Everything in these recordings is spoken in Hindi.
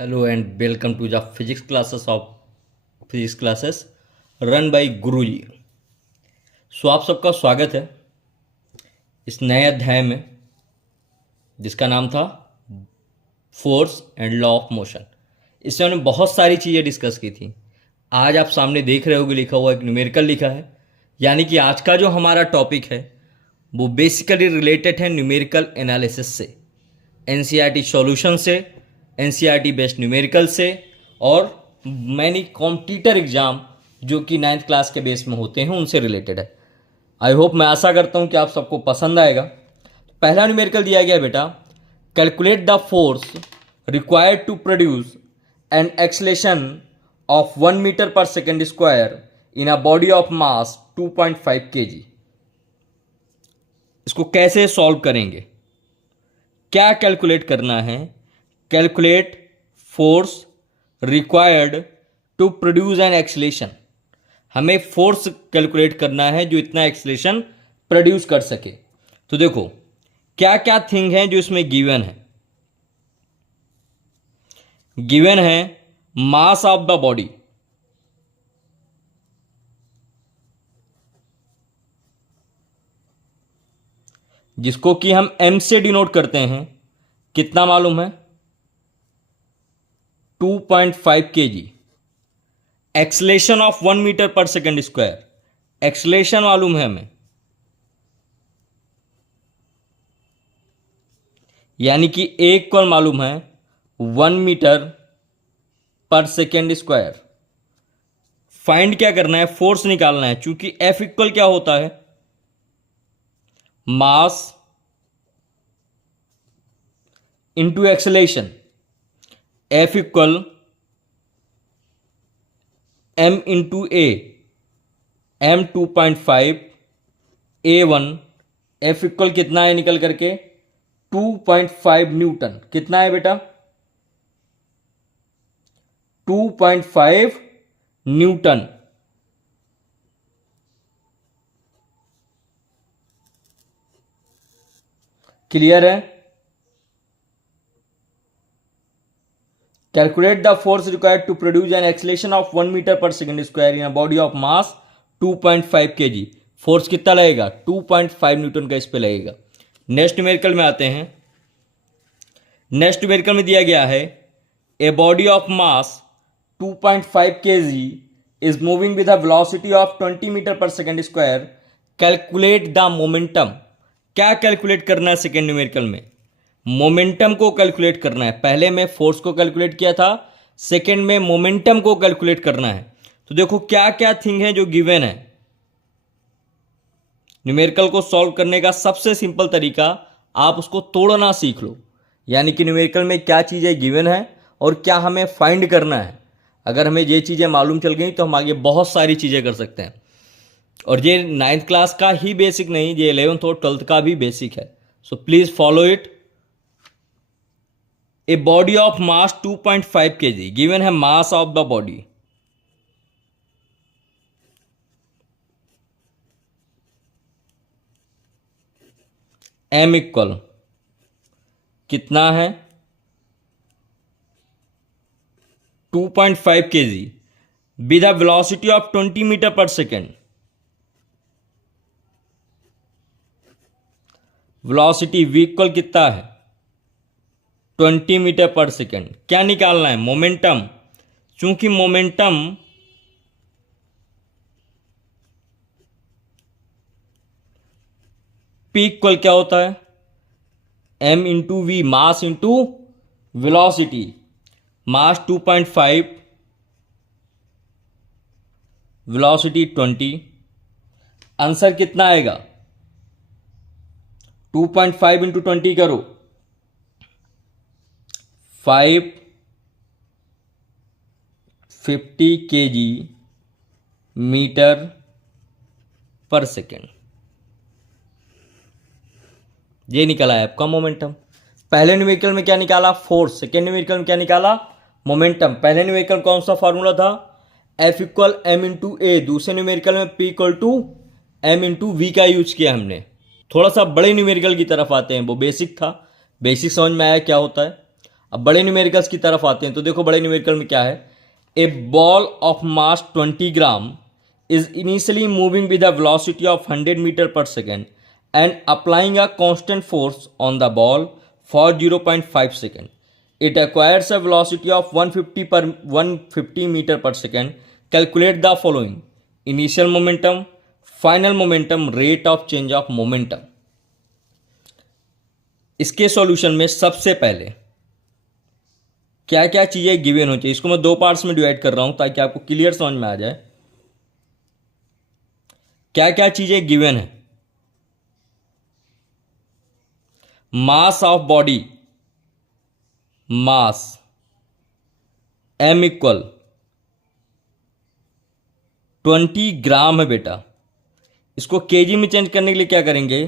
Hello and welcome to the physics classes run by गुरुजी। आप सबका स्वागत है इस नए अध्याय में जिसका नाम था force and law of motion. इसमें हमने बहुत सारी चीज़ें डिस्कस की थी। आज आप सामने देख रहे होगे लिखा हुआ एक न्यूमेरिकल लिखा है, यानी कि आज का जो हमारा टॉपिक है वो बेसिकली रिलेटेड है न्यूमेरिकल एनालिसिस से, एनसीईआरटी सॉल्यूशन से, एनसीईआरटी बेस्ड न्यूमेरिकल से और मैनी कॉम्पिटिटर एग्जाम जो कि 9th क्लास के बेस में होते हैं उनसे रिलेटेड है। आई होप, मैं आशा करता हूं कि आप सबको पसंद आएगा। पहला न्यूमेरिकल दिया गया बेटा, calculate the force required to produce an acceleration of 1 metre per second square in a body of mass 2.5 kg। इसको कैसे सॉल्व करेंगे, क्या कैलकुलेट करना है? Calculate force required to produce an acceleration. हमें फोर्स कैलकुलेट करना है जो इतना एक्सलेशन प्रोड्यूस कर सके। तो देखो क्या क्या थिंग है जो इसमें गिवन है। गिवन है मास ऑफ द बॉडी, जिसको कि हम m से डिनोट करते हैं। कितना मालूम है? 2.5 kg। Acceleration of 1 metre per second square, acceleration मालूम है हमें, यानी कि एक को मालूम है 1 metre per second square. Find क्या करना है? फोर्स निकालना है। चूंकि F इक्वल क्या होता है? Mass into acceleration. F equal m into a, m 2.5, A1। F equal कितना है निकल करके? 2.5 न्यूटन। कितना है बेटा? 2.5 न्यूटन। क्लियर है? Calculate the force required to produce an acceleration of 1 metre per second square in a body of mass 2.5 kg। Force कितना लगेगा? 2.5 न्यूटन का इस पे लगेगा। नेक्स्ट न्यूमेरिकल में आते हैं। नेक्स्ट न्यूमेरिकल में दिया गया है a body of mass 2.5 kg is moving with a velocity of 20 metre per second square. Calculate the momentum. क्या कैलकुलेट करना है सेकेंड न्यूमेरिकल में? मोमेंटम को कैलकुलेट करना है। पहले में फोर्स को कैलकुलेट किया था, सेकेंड में मोमेंटम को कैलकुलेट करना है। तो देखो क्या क्या थिंग है जो गिवन है। न्यूमेरिकल को सॉल्व करने का सबसे सिंपल तरीका, आप उसको तोड़ना सीख लो। यानी कि न्यूमेरिकल में क्या चीज़ें गिवन है और क्या हमें फाइंड करना है। अगर हमें ये चीज़ें मालूम चल गई तो हम आगे बहुत सारी चीज़ें कर सकते हैं। और ये 9th क्लास का ही बेसिक नहीं, ये 11th और 12th का भी बेसिक है। So please follow it. A body of mass 2.5 kg। Given है mass of the body, m equal कितना है? 2.5 kg with a velocity of 20 metre per second. Velocity v equal कितना है? 20 मीटर पर सेकेंड। क्या निकालना है? मोमेंटम। चूंकि मोमेंटम p इक्वल क्या होता है? m into v, mass into velocity. Mass 2.5, velocity 20। Answer कितना आएगा? 2.5 इंटू 20 करो, 550 kg मीटर पर सेकेंड। ये निकला है आपका मोमेंटम। पहले न्यूमेरिकल में क्या निकाला? फोर्स। सेकेंड न्यूमेरिकल में क्या निकाला? मोमेंटम। पहले न्यूमेरिकल कौन सा फॉर्मूला था? F equal m into a. दूसरे न्यूमेरिकल में P equal to m into v का यूज किया हमने। थोड़ा सा बड़े न्यूमेरिकल की तरफ आते हैं, वो बेसिक था। बेसिक समझ में आया क्या होता है। अब बड़े न्यूमेरिकल्स की तरफ आते हैं तो देखो बड़े न्यूमेरिकल में क्या है, a ball of mass 20 gram is initially moving with a velocity of 100 meter per second and applying a constant force on the ball for 0.5 second. It acquires a velocity of 150 meter per second. Calculate the following: initial momentum, final momentum, rate of change of momentum. इसके सॉल्यूशन में सबसे पहले क्या क्या चीजें गिवन हो चाहिए, इसको मैं दो पार्ट्स में डिवाइड कर रहा हूं ताकि आपको क्लियर समझ में आ जाए क्या क्या चीजें गिवन है। Mass of body, mass m equal 20 ग्राम है बेटा। इसको केजी में चेंज करने के लिए क्या करेंगे,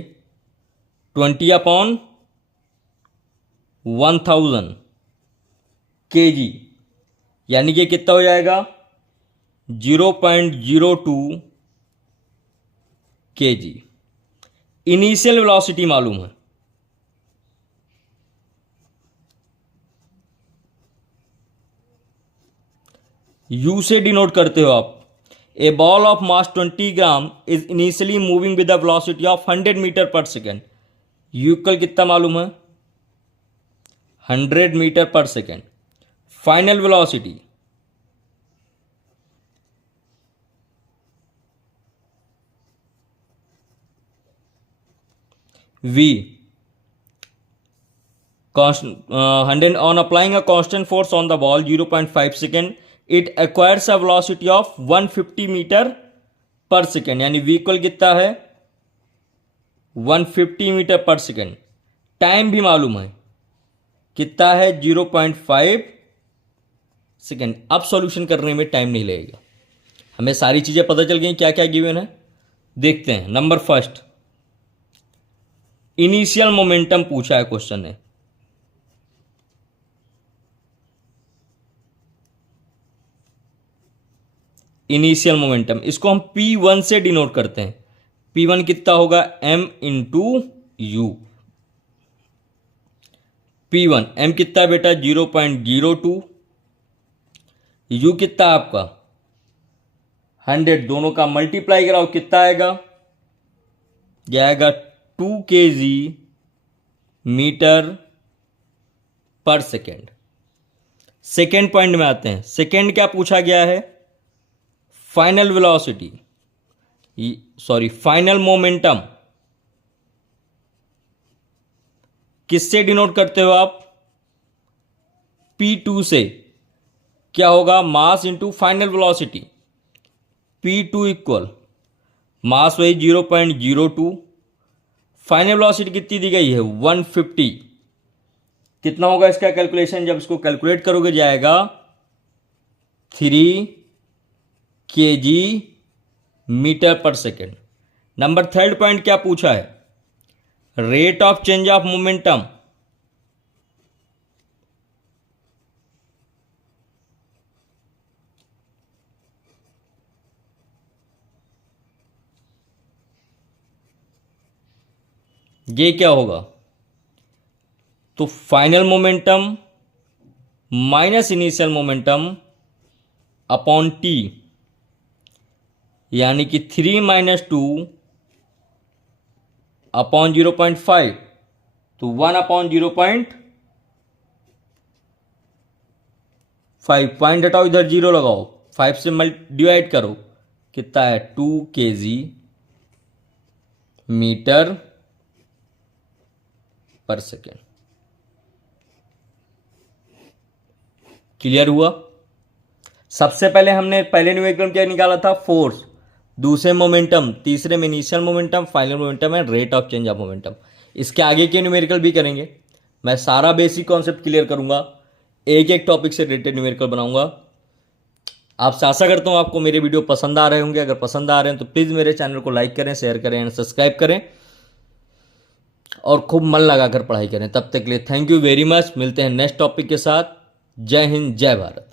20/1000 केजी, यानी कि कितना हो जाएगा 0.02 केजी। इनिशियल वेलोसिटी मालूम है, यू से डिनोट करते हो आप। A ball of mass 20 gram is initially moving with the velocity of 100 metre per second. U equal कितना मालूम है 100 metre per second. Final velocity v 100 on applying a constant force on the ball 0.5 second it acquires a velocity of 150 metre per second, यानी v इक्वल कितना है 150 मीटर पर सेकेंड। टाइम भी मालूम है कितना है 0.5 सेकेंड। अब सॉल्यूशन करने में टाइम नहीं लगेगा, हमें सारी चीजें पता चल गई क्या क्या गिवन है। देखते हैं नंबर फर्स्ट, इनिशियल मोमेंटम पूछा है क्वेश्चन ने। इनिशियल मोमेंटम इसको हम P1 से डिनोट करते हैं। P1 कितना होगा m into you. P1 m कितना है बेटा 0.02, u कितना आपका 100, दोनों का मल्टीप्लाई कराओ कितना आएगा, यह आएगा 2 kg metre per second. Second point में आते हैं। सेकेंड क्या पूछा गया है, final velocity, sorry final momentum किससे डिनोट करते हो आप, P2 से। क्या होगा mass into final velocity. P2 equal मास वही 0.02, फाइनल वेलोसिटी कितनी दी गई है 150। कितना होगा इसका कैलकुलेशन, जब इसको कैलकुलेट करोगे जाएगा 3 kg metre per second. Number third point क्या पूछा है, rate of change of momentum. ये क्या होगा, तो final momentum minus initial momentum upon T, यानी कि 3 - 2 अपॉन 0.5, तो 1/0.5। पॉइंट हटाओ, इधर जीरो लगाओ, 5 से डिवाइड करो, कितना है 2 kg metre per second. Clear हुआ। सबसे पहले हमने पहले न्यूमेरिकल क्या निकाला था, फोर्स, दूसरे मोमेंटम, तीसरे में initial momentum, final momentum and rate of change of momentum. इसके आगे के न्यूमेरिकल भी करेंगे, मैं सारा बेसिक कॉन्सेप्ट क्लियर करूंगा, एक एक टॉपिक से रिलेटेड न्यूमेरिकल बनाऊंगा। आपसे आशा करता हूं आपको मेरे वीडियो पसंद आ रहे होंगे। अगर पसंद आ रहे हैं तो प्लीज़ मेरे चैनल को लाइक करें, शेयर करें एंड सब्सक्राइब करें और खूब मन लगाकर पढ़ाई करें। तब तक के लिए थैंक यू वेरी मच। मिलते हैं नेक्स्ट टॉपिक के साथ। जय हिंद, जय भारत।